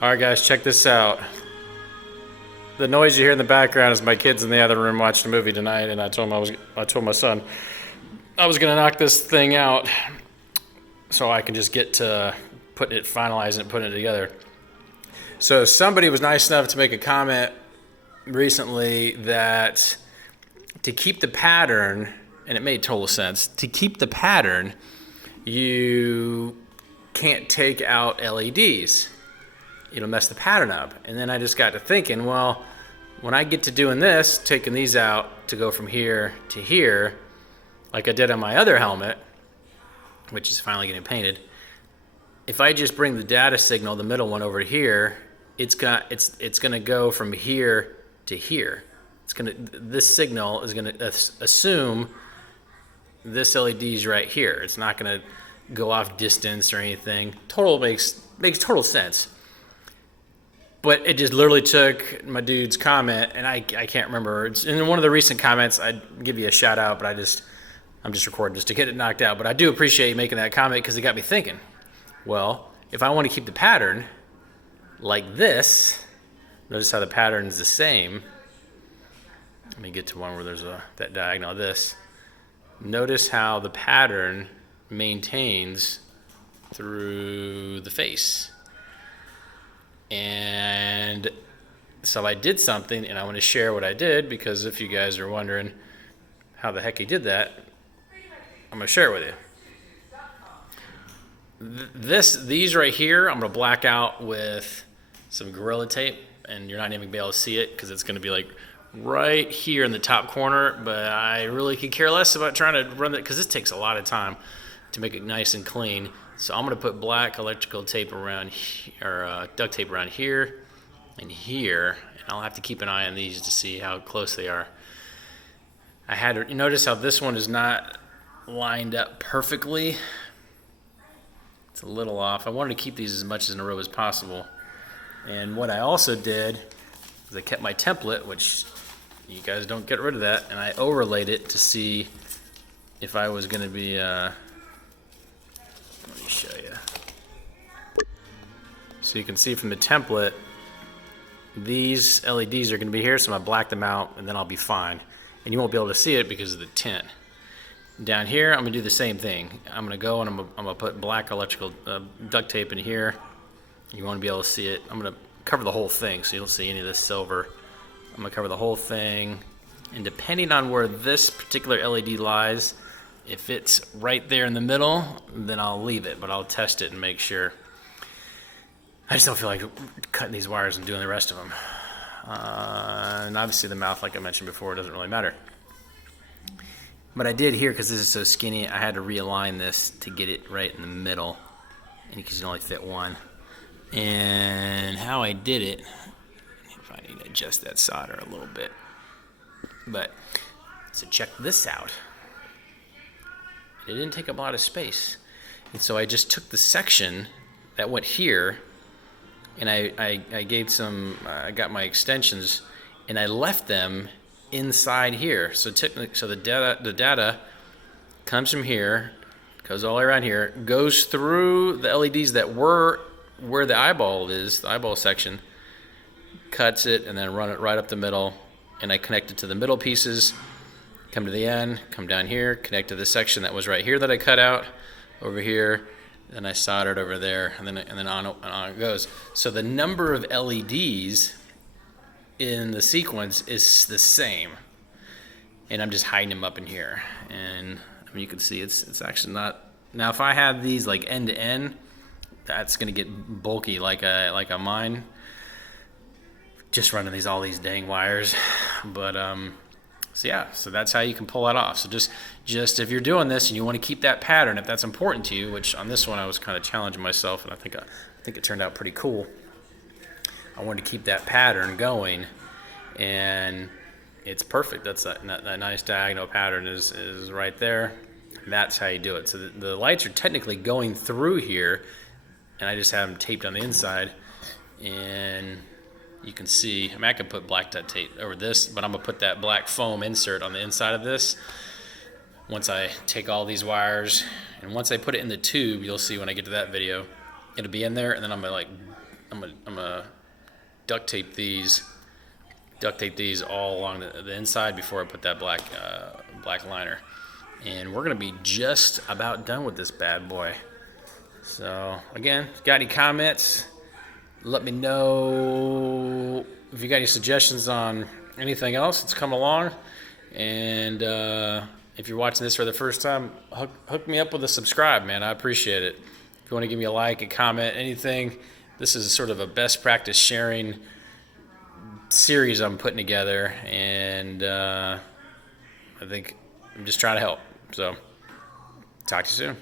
All right, guys, check this out. The noise you hear in the background is my kids in the other room watching a movie tonight, and I told my son I was gonna knock this thing out so I can just get to finalizing it, putting it together. So somebody was nice enough to make a comment recently that to keep the pattern, and it made total sense, to keep the pattern, you can't take out LEDs. It'll mess the pattern up. And then I just got to thinking, well, when I get to doing this, taking these out to go from here to here, like I did on my other helmet, which is finally getting painted, if I just bring the data signal, the middle one, over here, it's gonna go from here to here. This signal is gonna assume this LED is right here. It's not gonna go off distance or anything. Makes total sense. But it just literally took my dude's comment, and I can't remember. It's in one of the recent comments. I'd give you a shout out, but I'm just recording just to get it knocked out. But I do appreciate you making that comment because it got me thinking. Well, if I want to keep the pattern like this, notice how the pattern is the same. Let me get to one where there's that diagonal of this. Notice how the pattern maintains through the face. And so I did something, and I want to share what I did, because if you guys are wondering how the heck he did that, I'm going to share it with you. These right here, I'm going to black out with some Gorilla Tape, and you're not even going to be able to see it because it's going to be like right here in the top corner, but I really could care less about trying to run it because this takes a lot of time to make it nice and clean. So I'm going to put black electrical tape around or duct tape around here and here, and I'll have to keep an eye on these to see how close they are. You notice how this one is not lined up perfectly. It's a little off. I wanted to keep these as much in a row as possible. And what I also did is I kept my template, which you guys don't get rid of that, and I overlaid it to see if I was going to be let me show you. So you can see from the template, these LEDs are going to be here, so I'm going to black them out, and then I'll be fine. And you won't be able to see it because of the tint. Down here, I'm going to do the same thing. I'm going to go and I'm going to put black electrical duct tape in here. You won't be able to see it. I'm going to cover the whole thing so you don't see any of this silver. I'm going to cover the whole thing. And depending on where this particular LED lies, if it's right there in the middle, then I'll leave it, but I'll test it and make sure. I just don't feel like cutting these wires and doing the rest of them. And obviously the mouth, like I mentioned before, doesn't really matter. But I did here, because this is so skinny, I had to realign this to get it right in the middle, and because you can only fit one. And how I did it, if I need to adjust that solder a little bit. But, so check this out. It didn't take up a lot of space. And so I just took the section that went here, and I got my extensions, and I left them inside here. So the data comes from here, goes all the way around here, goes through the LEDs that were where the eyeball is, the eyeball section, cuts it, and then run it right up the middle, and I connect it to the middle pieces. Come to the end, come down here, connect to the section that was right here that I cut out over here, then I soldered over there, and then on it goes. So the number of LEDs in the sequence is the same, and I'm just hiding them up in here. And I mean, you can see it's actually not. Now, if I had these like end to end, that's gonna get bulky like a mine. Just running all these dang wires, but so yeah, so that's how you can pull that off. So just if you're doing this and you want to keep that pattern, if that's important to you, which on this one I was kind of challenging myself, and I think it turned out pretty cool. I wanted to keep that pattern going, and it's perfect. That's that nice diagonal pattern is right there. That's how you do it. So the lights are technically going through here, and I just have them taped on the inside, and you can see, I mean, I could put black duct tape over this, but I'm going to put that black foam insert on the inside of this once I take all these wires. And once I put it in the tube, you'll see when I get to that video, it'll be in there, and then I'm going to like I'm gonna duct tape these all along the inside before I put that black liner. And we're gonna be just about done with this bad boy. So again, got any comments? Let me know if you got any suggestions on anything else that's come along. And if you're watching this for the first time, hook me up with a subscribe, man. I appreciate it. If you want to give me a like, a comment, anything, this is sort of a best practice sharing series I'm putting together, and I think I'm just trying to help. So, talk to you soon.